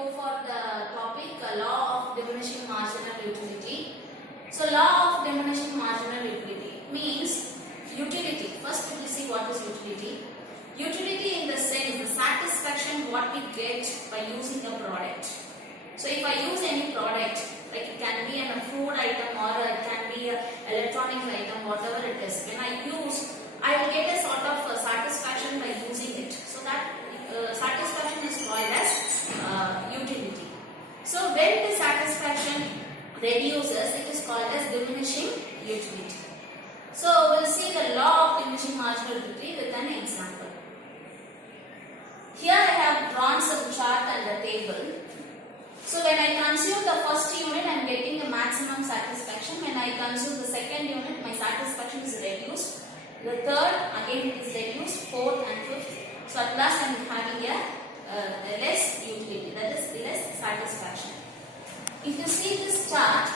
go for the topic law of diminishing marginal utility. So law of diminishing marginal utility means utility. First we will see what is utility. Utility in the sense the satisfaction what we get by using a product. So if I use any product, like it can be a food item or it can be an electronic item, whatever it is, when I use, I will get a sort of satisfaction by using it. So that satisfaction is called as utility. So when the satisfaction reduces, it is called as diminishing utility. So we will see the law of diminishing marginal utility with an example. Here I have drawn some chart and a table. So when I consume the first unit, I am getting a maximum satisfaction. When I consume the second unit, my satisfaction is reduced. The third, again it is reduced. Fourth and fifth. So at last I am having a less utility, that is less satisfaction. If you see this chart,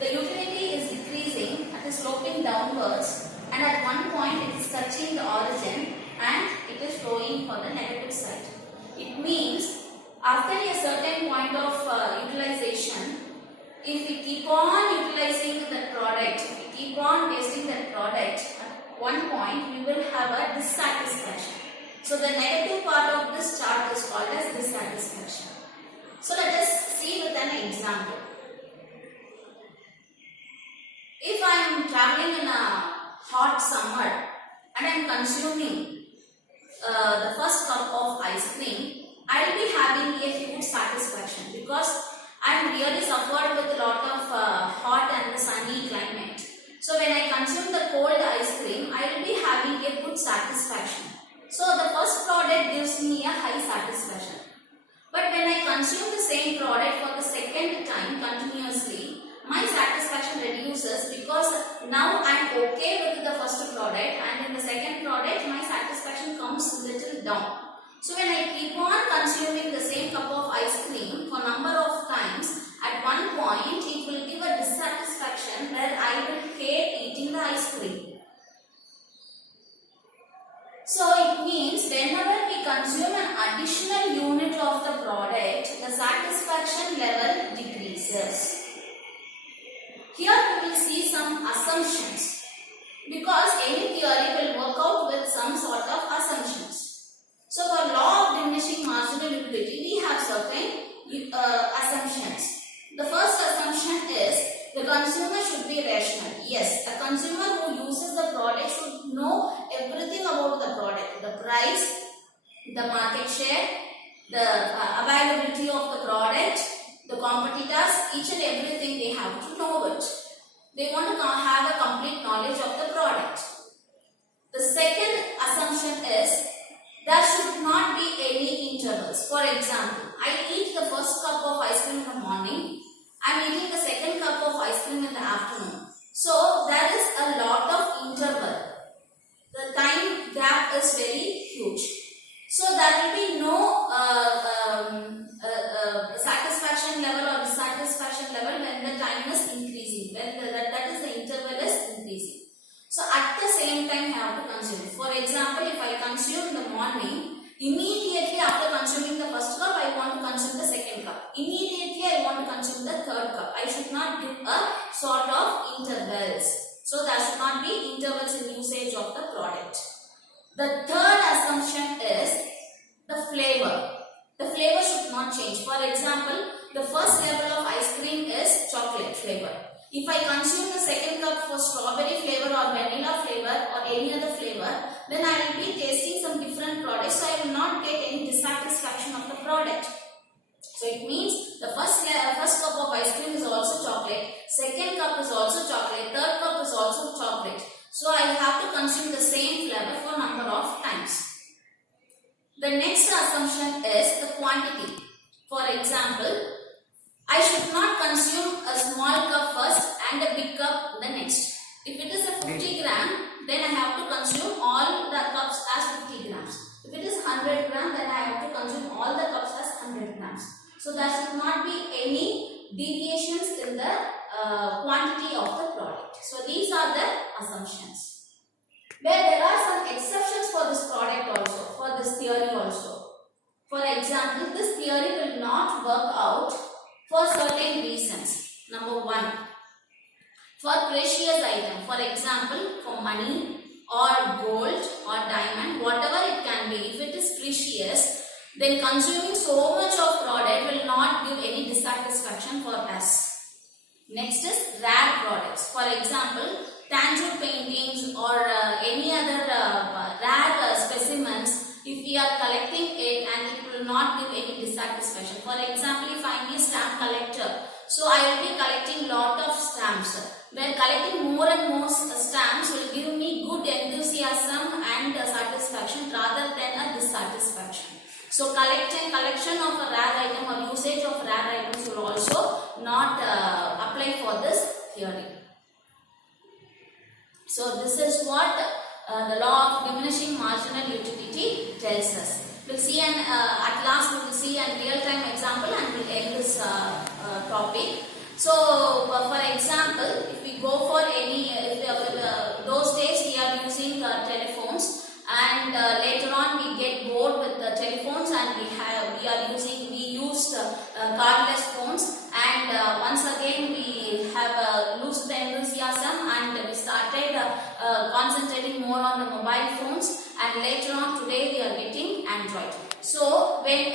the utility is decreasing, it is sloping downwards, and at one point it is touching the origin and it is flowing for the negative side. It means after a certain point of utilization, if we keep on utilizing the product, if we keep on tasting that product, at one point we will have a dissatisfaction. So the negative part of this chart is called as dissatisfaction. So let us see with an example. If I am traveling in a hot summer and I am consuming the first cup of ice cream, I will be having a huge satisfaction because I am really suffered with a lot of hot and sunny climate. So when I consume the cold ice cream, I will be having a good satisfaction. So the first product gives me a high satisfaction. But when I consume the same product for the second time continuously, my satisfaction reduces because now I am okay with the first product, and in the second product my satisfaction comes little down. So when I keep on consuming the same cup of ice cream for number of times, at one point it will give a dissatisfaction where I will hate eating the ice cream. So it means whenever we consume an additional unit of the product, the satisfaction level decreases. Here we will see some assumptions because any theory will work out with some sort of assumptions. So for law of diminishing marginal utility, we have certain assumptions. The first assumption is the consumer should be rational. Yes, a consumer who uses the product should know everything about the product, the price, the market share, the availability of the product, the competitors, each and everything they have to know it. They want to have a complete knowledge of the product. The second assumption is there should not be any intervals. For example, I eat the first cup of ice cream in the morning. I am eating the second cup of ice cream in the afternoon. So there is a lot of interval. The time gap is very huge. So there will be no satisfaction level or dissatisfaction level when the time is increasing. When that is the interval is increasing. So at the same time I have to consume. For example, if I consume in the morning, immediately after consuming the first cup, I want to consume the second cup. Immediately I want to consume the third cup. I should not give a sort of intervals. So there should not be intervals in usage of the product. The third assumption is the flavor. The flavor should not change. For example, the first level of ice cream is chocolate flavor. If I consume the second cup for strawberry flavor or vanilla flavor or any other flavor, then I will be tasting some different products, so I will not get any dissatisfaction of the product. So it means the first cup of ice cream is also chocolate, second cup is also chocolate, third cup is also chocolate. So I have to consume the same flavor for number of times. The next assumption is the quantity. For example, I should not consume a small cup first and a big cup the next. If it is a 50 gram, then I have to consume all the cups as 50 grams. If it is 100 gram, then I have to consume all the cups as 100 grams. So there should not be any deviations in the quantity of the product. So these are the assumptions. Where there are some exceptions for this product also, for this theory also. For example, this theory will not work money or gold or diamond, whatever it can be. If it is precious, then consuming so much of product will not give any dissatisfaction for us. Next is rare products. For example, tangible paintings or any other rare specimens, if we are collecting it and it will not give any dissatisfaction. For example, if I am a stamp collector, so I will be collecting lot of stamps. Where collecting more and more stamps will give me good enthusiasm and satisfaction rather than a dissatisfaction. So collection of a rare item or usage of rare items will also not apply for this theory. So this is what the law of diminishing marginal utility tells us. We'll see at last we will see a real-time example and we'll end this topic. So for example, if we go for any, those days we are using telephones, and later on we get bored with the telephones and we used cardless phones, and once again we have lost the enthusiasm and we started concentrating more on the mobile phones, and later on today we are getting Android. So when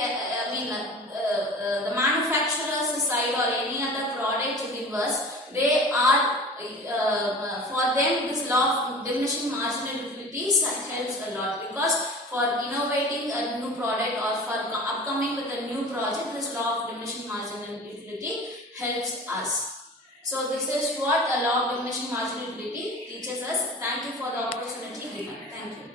the manufacturer's side or any other product givers, they are for them this law of diminishing marginal utilities helps a lot, because for innovating a new product or for upcoming with a new project, this law of diminishing marginal utility helps us. So this is what a law of diminishing marginal utility teaches us. Thank you for the opportunity given. Thank you.